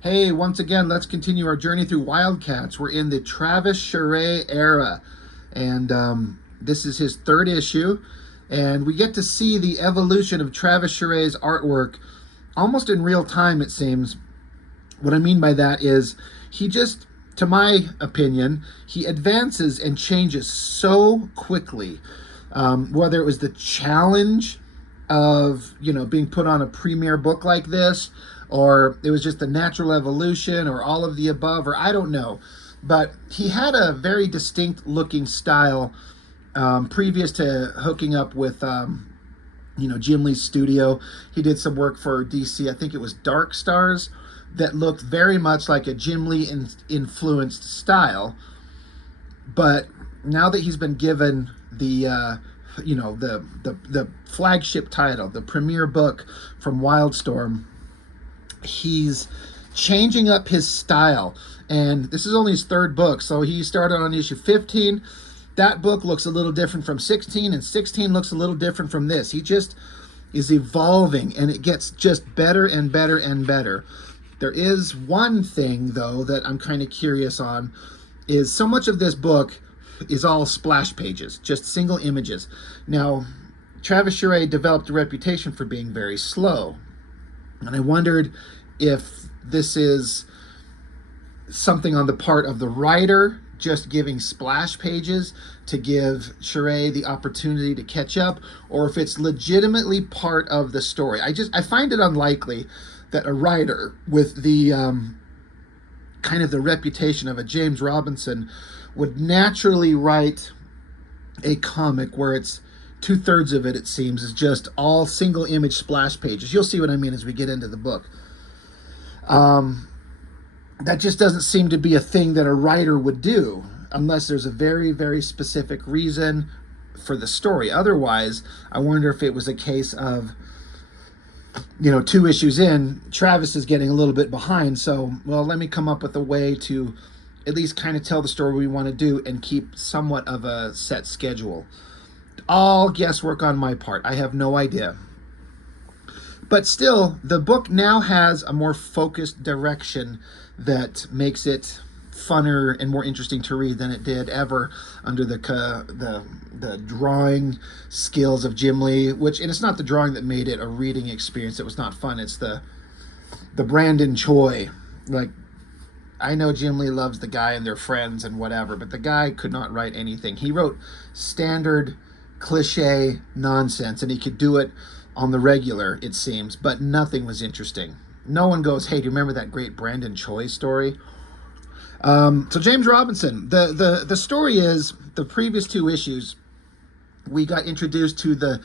Hey, once again, let's continue our journey through Wildcats. We're in the Travis Charest era, and this is his third issue, and we get to see the evolution of Travis Charest's artwork almost in real time, it seems. What I mean by that is he just, to my opinion, he advances and changes so quickly. Whether it was the challenge of being put on a premiere book like this, or it was just the natural evolution, or all of the above, or I don't know, but he had a very distinct looking style previous to hooking up with Jim Lee's studio. He did some work for DC. I think it was Dark Stars, that looked very much like a Jim Lee influenced style. But now that he's been given the the flagship title, the premiere book from Wildstorm, he's changing up his style. And this is only his third book, so he started on issue 15. That book looks a little different from 16, and 16 looks a little different from this. He just is evolving, and it gets just better and better and better. There is one thing, though, that I'm kind of curious on, is so much of this book is all splash pages, just single images. Now, Travis Charest developed a reputation for being very slow, and I wondered if this is something on the part of the writer, just giving splash pages to give Charest the opportunity to catch up, or if it's legitimately part of the story. I find it unlikely that a writer with the kind of the reputation of a James Robinson would naturally write a comic where it's 2/3 of it, it seems, is just all single image splash pages. You'll see what I mean as we get into the book. That just doesn't seem to be a thing that a writer would do unless there's a very, very specific reason for the story. Otherwise, I wonder if it was a case of, 2 issues in, Travis is getting a little bit behind, so, well, let me come up with a way to at least kind of tell the story we want to do and keep somewhat of a set schedule. All guesswork on my part. I have no idea. But still, the book now has a more focused direction that makes it funner and more interesting to read than it did ever under the drawing skills of Jim Lee, and it's not the drawing that made it a reading experience. It was not fun. It's the Brandon Choi. Like, I know Jim Lee loves the guy and they're friends and whatever, but the guy could not write anything. He wrote standard cliche nonsense, and he could do it on the regular, it seems, but nothing was interesting. No one goes, hey, do you remember that great Brandon Choi story? So James Robinson, the story is, the previous 2 issues, we got introduced to the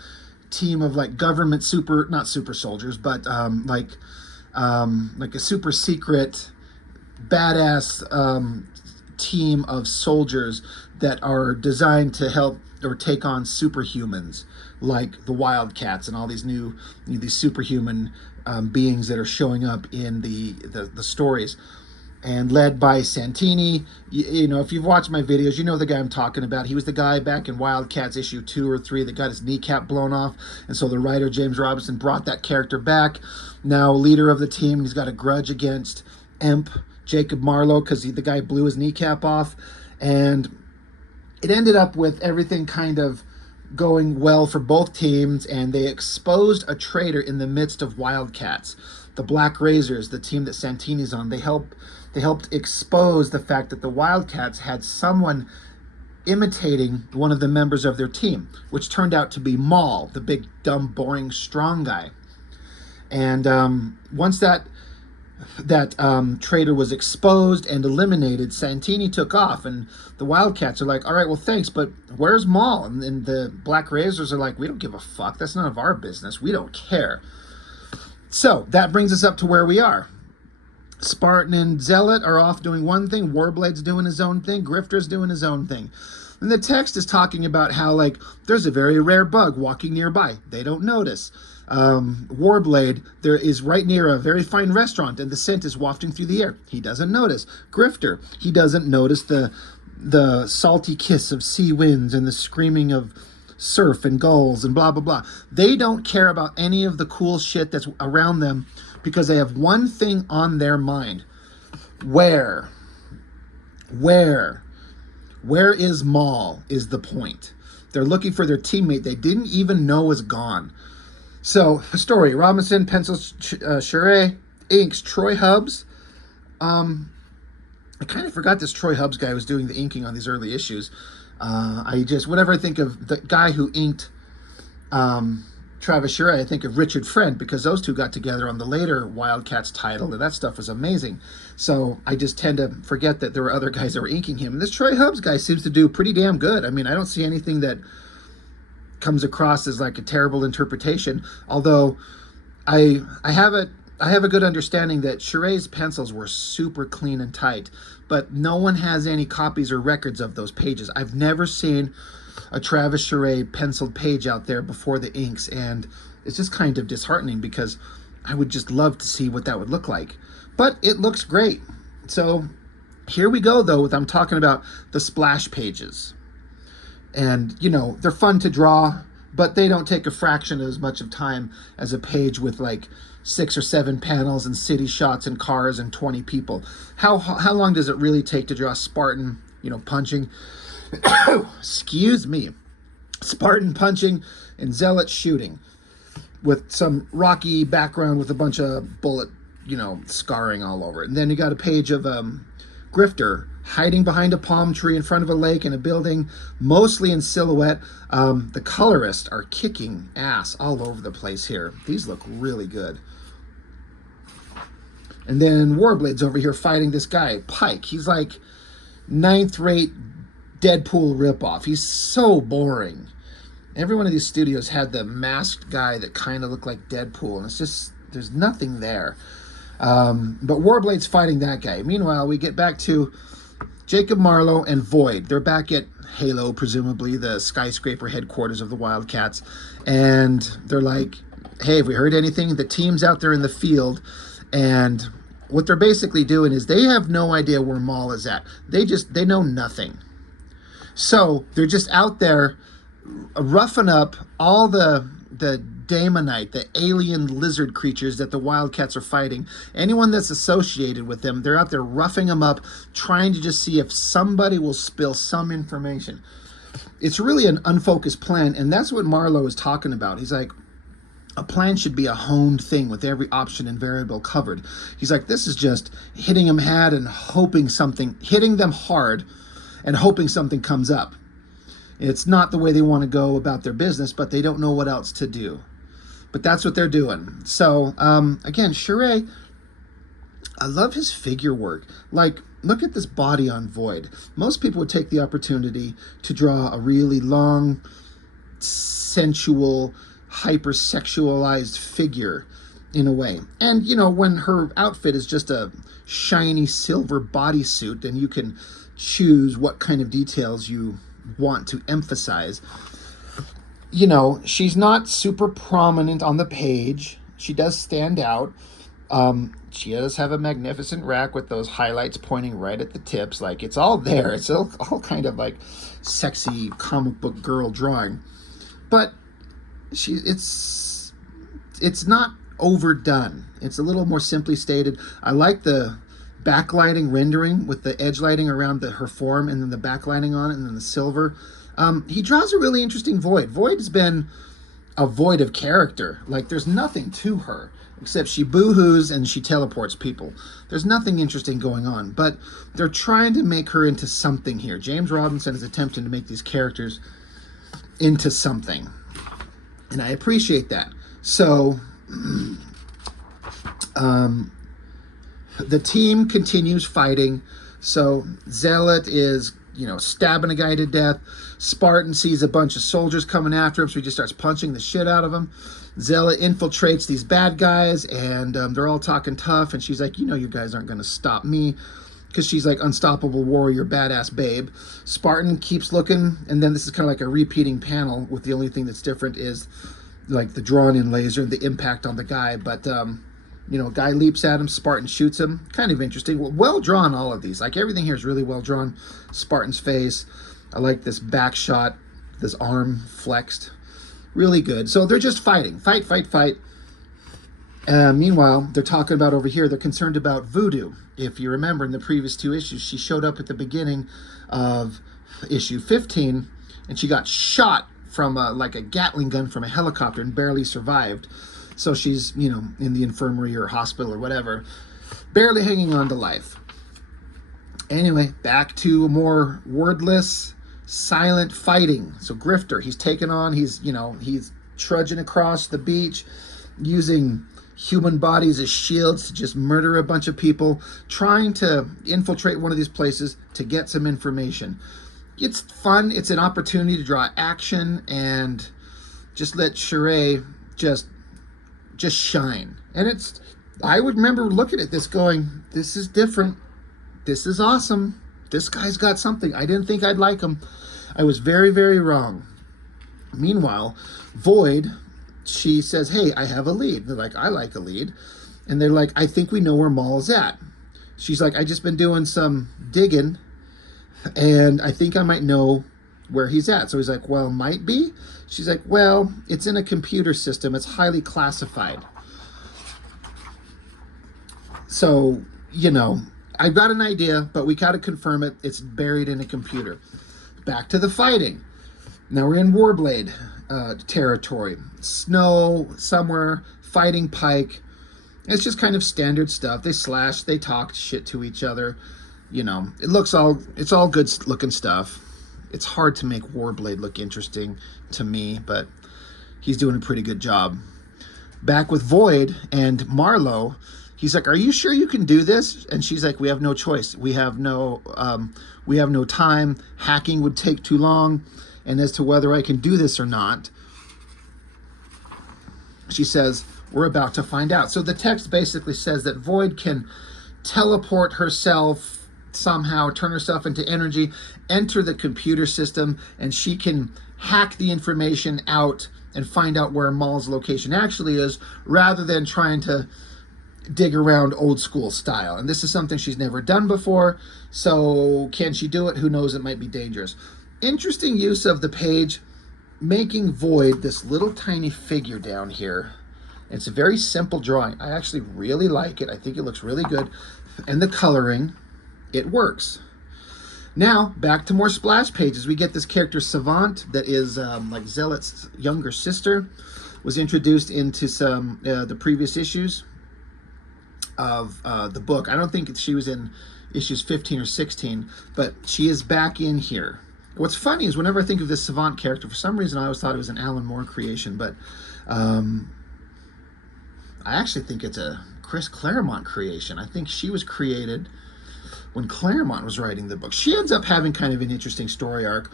team of like government not super soldiers, but like a super secret badass team of soldiers that are designed to help or take on superhumans, like the Wildcats and all these these superhuman beings that are showing up in the stories, and led by Santini. If you've watched my videos, you know the guy I'm talking about. He was the guy back in Wildcats issue 2 or 3 that got his kneecap blown off, and so the writer James Robinson brought that character back. Now leader of the team, he's got a grudge against Emp Jacob Marlo because the guy blew his kneecap off, and it ended up with everything kind of going well for both teams, and they exposed a traitor in the midst of Wildcats. The Black Razors, the team that Santini's on, they helped expose the fact that the Wildcats had someone imitating one of the members of their team, which turned out to be Maul, the big, dumb, boring, strong guy. And once that traitor was exposed and eliminated, Santini took off, and the Wildcats are like, all right, well, thanks, but where's Maul? And the Black Razors are like, we don't give a fuck. That's none of our business. We don't care. So that brings us up to where we are. Spartan and Zealot are off doing one thing. Warblade's doing his own thing. Grifter's doing his own thing. And the text is talking about how, like, there's a very rare bug walking nearby. They don't notice. Warblade, there is right near a very fine restaurant, and the scent is wafting through the air. He doesn't notice. Grifter, he doesn't notice the salty kiss of sea winds and the screaming of surf and gulls and blah, blah, blah. They don't care about any of the cool shit that's around them because they have one thing on their mind. Where is Maul is the point. They're looking for their teammate they didn't even know was gone. So, story, Robinson pencils Charest, inks Troy Hubbs. I kind of forgot this Troy Hubbs guy was doing the inking on these early issues. Whenever I think of the guy who inked Travis Charest, I think of Richard Friend, because those two got together on the later Wildcats title, and that stuff was amazing. So I just tend to forget that there were other guys that were inking him. And this Troy Hubbs guy seems to do pretty damn good. I mean, I don't see anything that comes across as like a terrible interpretation, although I have a good understanding that Charest's pencils were super clean and tight, but no one has any copies or records of those pages. I've never seen a Travis Charest penciled page out there before the inks, and it's just kind of disheartening because I would just love to see what that would look like. But it looks great. So here we go, though, I'm talking about the splash pages. And, you know, they're fun to draw, but they don't take a fraction as much of time as a page with like 6 or 7 panels and city shots and cars and 20 people. How long does it really take to draw Spartan, you know, punching? Excuse me. Spartan punching and Zealot shooting with some rocky background with a bunch of bullet, you know, scarring all over it. And then you got a page of Grifter hiding behind a palm tree in front of a lake and a building, mostly in silhouette. The colorists are kicking ass all over the place here. These look really good. And then Warblade's over here fighting this guy, Pike. He's like 9th-rate Deadpool ripoff. He's so boring. Every one of these studios had the masked guy that kind of looked like Deadpool, and it's just, there's nothing there. But Warblade's fighting that guy. Meanwhile, we get back to Jacob Marlo and Void. They're back at Halo, presumably, the skyscraper headquarters of the Wildcats. And they're like, hey, have we heard anything? The team's out there in the field. And what they're basically doing is they have no idea where Maul is at. They know nothing. So they're just out there roughing up all the Daemonite, the alien lizard creatures that the Wildcats are fighting. Anyone that's associated with them, they're out there roughing them up, trying to just see if somebody will spill some information. It's really an unfocused plan, and that's what Marlo is talking about. He's like, a plan should be a honed thing with every option and variable covered. He's like, this is just hitting them hard and hoping something, hitting them hard and hoping something comes up. It's not the way they want to go about their business, but they don't know what else to do. But that's what they're doing. So, again, Charest, I love his figure work. Like, look at this body on Void. Most people would take the opportunity to draw a really long, sensual, hypersexualized figure in a way. And, you know, when her outfit is just a shiny silver bodysuit, then you can choose what kind of details you want to emphasize. You know, she's not super prominent on the page. She does stand out. She does have a magnificent rack with those highlights pointing right at the tips. Like, it's all there. It's all kind of like sexy comic book girl drawing. But it's not overdone. It's a little more simply stated. I like the backlighting rendering with the edge lighting around her form and then the backlighting on it and then the silver. He draws a really interesting Void. Void has been a void of character. Like, there's nothing to her except she boo-hoos and she teleports people. There's nothing interesting going on, but they're trying to make her into something here. James Robinson is attempting to make these characters into something, and I appreciate that. So the team continues fighting. So Zealot is, you know, stabbing a guy to death. Spartan sees a bunch of soldiers coming after him, so he just starts punching the shit out of them. Zealot infiltrates these bad guys, and they're all talking tough, and she's like, you know, you guys aren't going to stop me, because she's like unstoppable warrior, badass babe. Spartan keeps looking, and then this is kind of like a repeating panel, with the only thing that's different is like the drawn-in laser, the impact on the guy, but you know, guy leaps at him, Spartan shoots him. Kind of interesting. Well drawn, all of these. Like, everything here is really well drawn. Spartan's face. I like this back shot, this arm flexed. Really good. So they're just fighting. Fight, fight, fight. Meanwhile, they're talking about over here, they're concerned about voodoo. If you remember in the previous 2 issues, she showed up at the beginning of issue 15 and she got shot from like a Gatling gun from a helicopter and barely survived. So she's, you know, in the infirmary or hospital or whatever, barely hanging on to life. Anyway, back to more wordless, silent fighting. So Grifter, he's taken on, he's trudging across the beach using human bodies as shields to just murder a bunch of people, trying to infiltrate one of these places to get some information. It's fun. It's an opportunity to draw action and just let Charest just shine. And I would remember looking at this going, this is different. This is awesome. This guy's got something. I didn't think I'd like him. I was very, very wrong. Meanwhile, Void, she says, hey, I have a lead. They're like, I like a lead. And they're like, I think we know where Maul's at. She's like, I just been doing some digging, and I think I might know where he's at. So he's like, well, might be. She's like, well, it's in a computer system. It's highly classified. So, you know, I've got an idea, but we got to confirm it. It's buried in a computer. Back to the fighting. Now we're in Warblade territory. Snow somewhere, fighting Pike. It's just kind of standard stuff. They slash, they talk shit to each other. You know, it's all good looking stuff. It's hard to make Warblade look interesting to me, but he's doing a pretty good job. Back with Void and Marlo, he's like, are you sure you can do this? And she's like, we have no choice. We have no time. Hacking would take too long. And as to whether I can do this or not, she says, we're about to find out. So the text basically says that Void can teleport herself somehow, turn herself into energy, enter the computer system, and she can hack the information out and find out where Maul's location actually is, rather than trying to dig around old school style. And this is something she's never done before, so can she do it? Who knows? It might be dangerous. Interesting use of the page, making Void this little tiny figure down here. It's a very simple drawing. I actually really like it. I think it looks really good. And the coloring, it works. Now, back to more splash pages. We get this character Savant that is like Zealot's younger sister. Was introduced into some the previous issues of the book. I don't think she was in issues 15 or 16, but she is back in here. What's funny is whenever I think of this Savant character, for some reason I always thought it was an Alan Moore creation, but I actually think it's a Chris Claremont creation. I think she was created when Claremont was writing the book. She ends up having kind of an interesting story arc,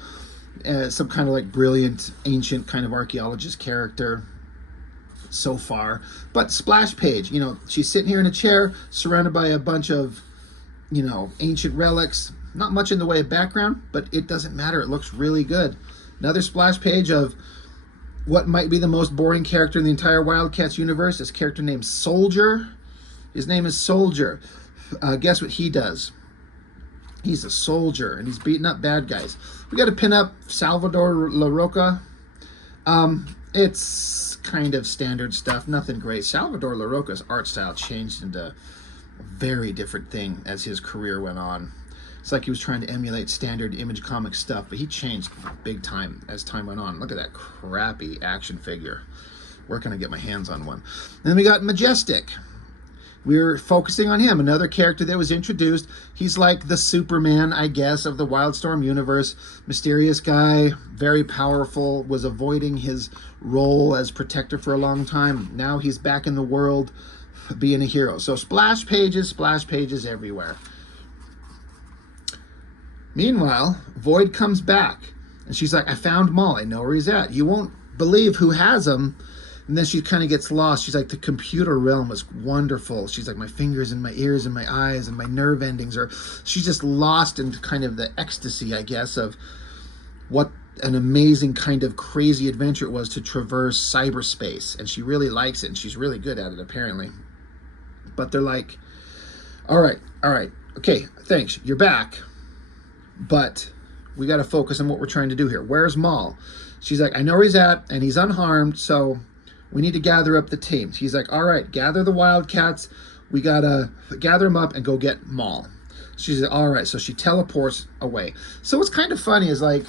some kind of like brilliant, ancient kind of archaeologist character so far. But splash page, you know, she's sitting here in a chair surrounded by a bunch of, you know, ancient relics. Not much in the way of background, but it doesn't matter. It looks really good. Another splash page of what might be the most boring character in the entire Wildcats universe. This character named Soldier. His name is Soldier. Guess what he does? He's a soldier, and he's beating up bad guys. We got to pin up Salvador La Roca. It's kind of standard stuff, nothing great. Salvador La Roca's art style changed into a very different thing as his career went on. It's like he was trying to emulate standard Image comic stuff, but he changed big time as time went on. Look at that crappy action figure. Where can I get my hands on one? And then we got Majestic. We're focusing on him, another character that was introduced. He's like the Superman, I guess, of the Wildstorm universe. Mysterious guy, very powerful, was avoiding his role as protector for a long time. Now he's back in the world being a hero. So splash pages everywhere. Meanwhile, Void comes back, and she's like, I found Maul. I know where he's at. You won't believe who has him. And then she kind of gets lost. She's like, the computer realm was wonderful. She's like, my fingers and my ears and my eyes and my nerve endings are... She's just lost in kind of the ecstasy, I guess, of what an amazing kind of crazy adventure it was to traverse cyberspace. And she really likes it, and she's really good at it, apparently. But they're like, all right, okay, thanks, you're back. But we got to focus on what we're trying to do here. Where's Maul? She's like, I know where he's at, and he's unharmed, so We need to gather up the teams. He's like, all right, gather the Wildcats. We got to gather them up and go get Maul. She's like, all right. So she teleports away. So what's kind of funny is like,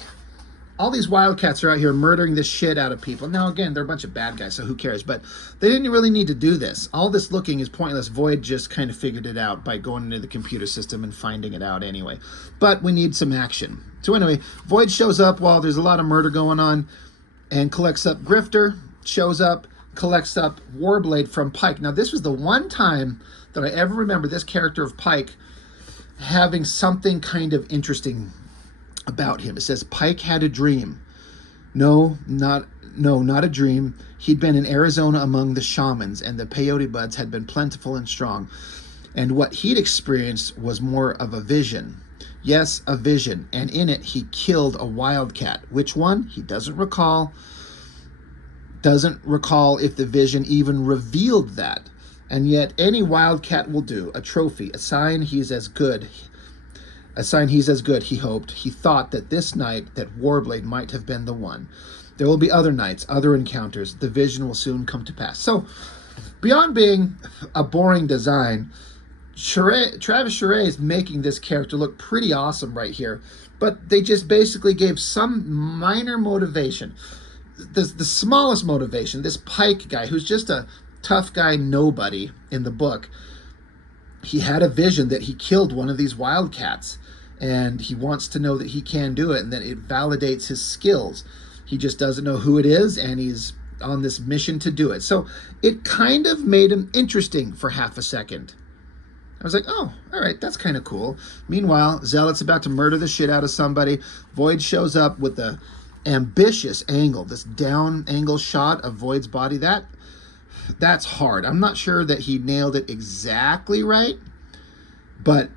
all these Wildcats are out here murdering the shit out of people. Now, again, they're a bunch of bad guys, so who cares? But they didn't really need to do this. All this looking is pointless. Void just kind of figured it out by going into the computer system and finding it out anyway. But we need some action. So anyway, Void shows up while there's a lot of murder going on and collects up Grifter, shows up, collects up Warblade from Pike. Now, this was the one time that I ever remember this character of Pike having something kind of interesting about him. It says Pike had a dream. No, not a dream. He'd been in Arizona among the shamans, and the peyote buds had been plentiful and strong. And what he'd experienced was more of a vision. Yes, a vision. And in it, he killed a wildcat. Which one? He doesn't recall. Doesn't recall if the vision even revealed that. And yet, any wildcat will do. A trophy, a sign he's as good. A sign he's as good, he hoped. He thought that this night, that Warblade might have been the one. There will be other nights, other encounters. The vision will soon come to pass. So, beyond being a boring design, Travis Charest is making this character look pretty awesome right here. But they just basically gave some minor motivation. The smallest motivation, this Pike guy, who's just a tough guy nobody in the book, he had a vision that he killed one of these wildcats, and he wants to know that he can do it and that it validates his skills. He just doesn't know who it is, and he's on this mission to do it. So it kind of made him interesting for half a second. I was like, oh, all right, that's kind of cool. Meanwhile, Zealot's about to murder the shit out of somebody. Void shows up with the ambitious angle, this down angle shot of Void's body. That's hard. I'm not sure that he nailed it exactly right, but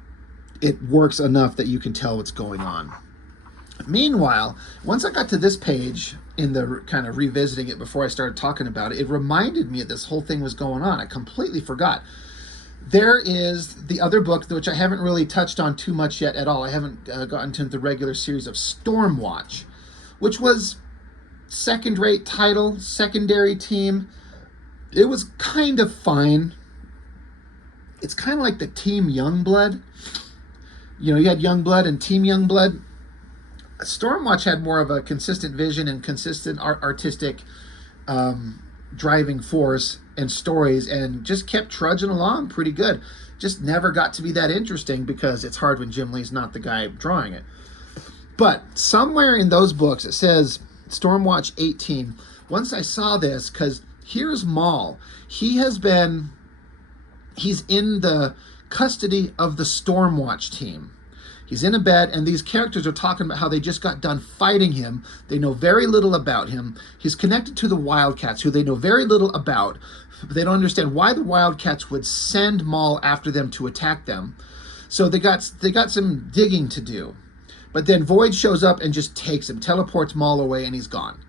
it works enough that you can tell what's going on. Meanwhile, once I got to this page, in the kind of revisiting it before I started talking about it, it reminded me that this whole thing was going on. I completely forgot. There is the other book, which I haven't really touched on too much yet at all. I haven't gotten to the regular series of Stormwatch, which was second-rate title, secondary team. It was kind of fine. It's kind of like the Team Youngblood. You know, you had Youngblood and Team Youngblood. Stormwatch had more of a consistent vision and consistent artistic driving force and stories, and just kept trudging along pretty good. Just never got to be that interesting because it's hard when Jim Lee's not the guy drawing it. But somewhere in those books it says Stormwatch 18. Once I saw this, because here's Maul. He's in the custody of the Stormwatch team. He's in a bed, and these characters are talking about how they just got done fighting him. They know very little about him. He's connected to the Wildcats, who they know very little about. They don't understand why the Wildcats would send Maul after them to attack them. So they got some digging to do. But then Void shows up and just takes him, teleports Maul away, and he's gone.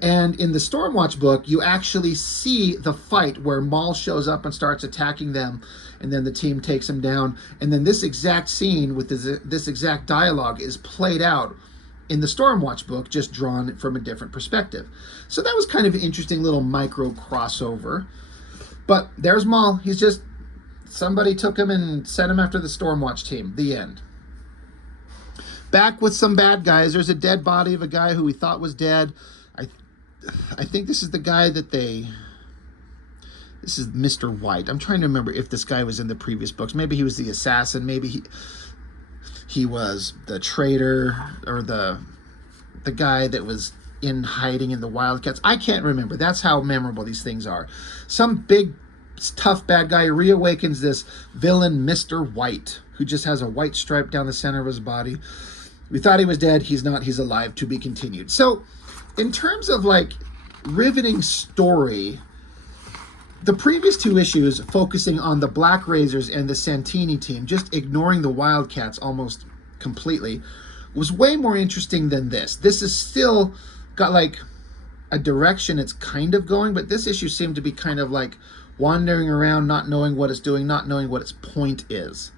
And in the Stormwatch book, you actually see the fight where Maul shows up and starts attacking them, and then the team takes him down. And then this exact scene with this exact dialogue is played out in the Stormwatch book, just drawn from a different perspective. So that was kind of an interesting little micro crossover. But there's Maul. He's just, somebody took him and sent him after the Stormwatch team. The end. Back with some bad guys. There's a dead body of a guy who we thought was dead. I think this is the guy that this is Mr. White. I'm trying to remember if this guy was in the previous books. Maybe he was the assassin. Maybe he was the traitor, or the guy that was in hiding in the Wildcats. I can't remember. That's how memorable these things are. Some big, tough bad guy reawakens this villain, Mr. White, who just has a white stripe down the center of his body. We thought he was dead. He's not. He's alive, to be continued. So, in terms of like riveting story, the previous two issues focusing on the Black Razors and the Santini team, just ignoring the Wildcats almost completely, was way more interesting than this. This is still got like a direction it's kind of going, but this issue seemed to be kind of like wandering around, not knowing what it's doing, not knowing what its point is.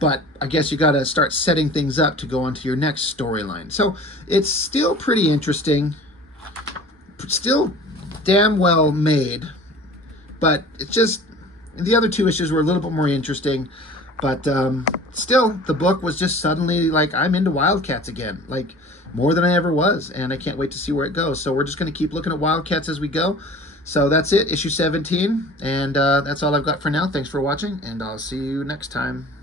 But I guess you got to start setting things up to go on to your next storyline. So it's still pretty interesting. Still damn well made, but it's just, the other two issues were a little bit more interesting. But still, the book was just suddenly like, I'm into Wildcats again, like more than I ever was, and I can't wait to see where it goes. So we're just going to keep looking at Wildcats as we go. So that's it, issue 17, and that's all I've got for now. Thanks for watching, and I'll see you next time.